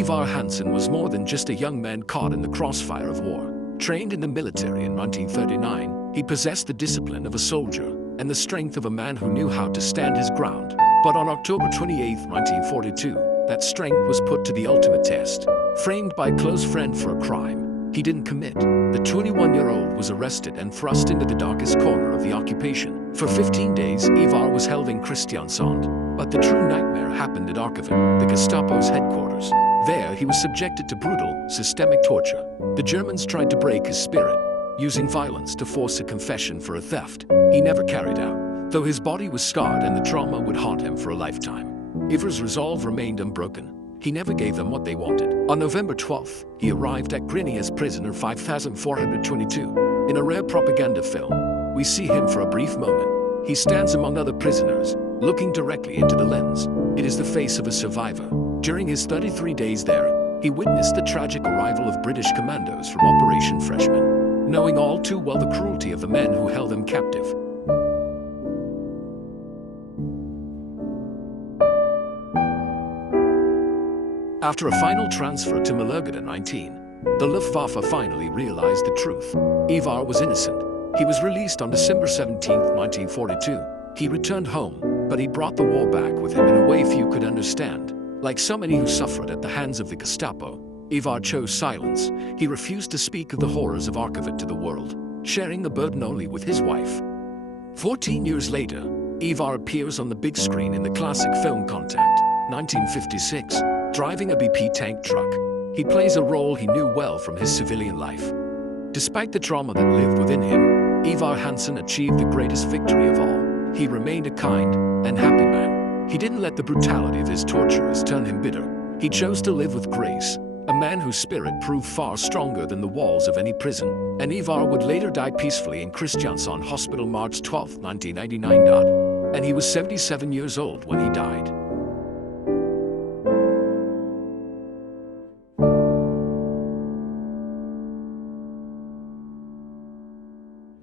Ivar Hansen was more than just a young man caught in the crossfire of war. Trained in the military in 1939, he possessed the discipline of a soldier and the strength of a man who knew how to stand his ground. But on October 28, 1942, that strength was put to the ultimate test. Framed by a close friend for a crime he didn't commit, the 21-year-old was arrested and thrust into the darkest corner of the occupation. For 15 days, Ivar was held in Kristiansand. But the true nightmare happened at Arkivet, the Gestapo's headquarters. There, he was subjected to brutal, systemic torture. The Germans tried to break his spirit, using violence to force a confession for a theft he never carried out, though his body was scarred and the trauma would haunt him for a lifetime. Ivar's resolve remained unbroken. He never gave them what they wanted. On November 12th, he arrived at Grini as prisoner 5422. In a rare propaganda film, we see him for a brief moment. He stands among other prisoners, looking directly into the lens. It is the face of a survivor. During his 33 days there, he witnessed the tragic arrival of British commandos from Operation Freshman, knowing all too well the cruelty of the men who held him captive. After a final transfer to Malaga in 19, the Luftwaffe finally realized the truth. Ivar was innocent. He was released on December 17, 1942. He returned home, but he brought the war back with him in a way few could understand. Like so many who suffered at the hands of the Gestapo, Ivar chose silence. He refused to speak of the horrors of Arkivet to the world, sharing the burden only with his wife. 14 years later, Ivar appears on the big screen in the classic film Contact, 1956, driving a BP tank truck. He plays a role he knew well from his civilian life. Despite the trauma that lived within him, Ivar Hansen achieved the greatest victory of all. He remained a kind and happy man. He didn't let the brutality of his torturers turn him bitter. He chose to live with grace, a man whose spirit proved far stronger than the walls of any prison. And Ivar would later die peacefully in Kristiansand Hospital March 12, 1999. And he was 77 years old when he died.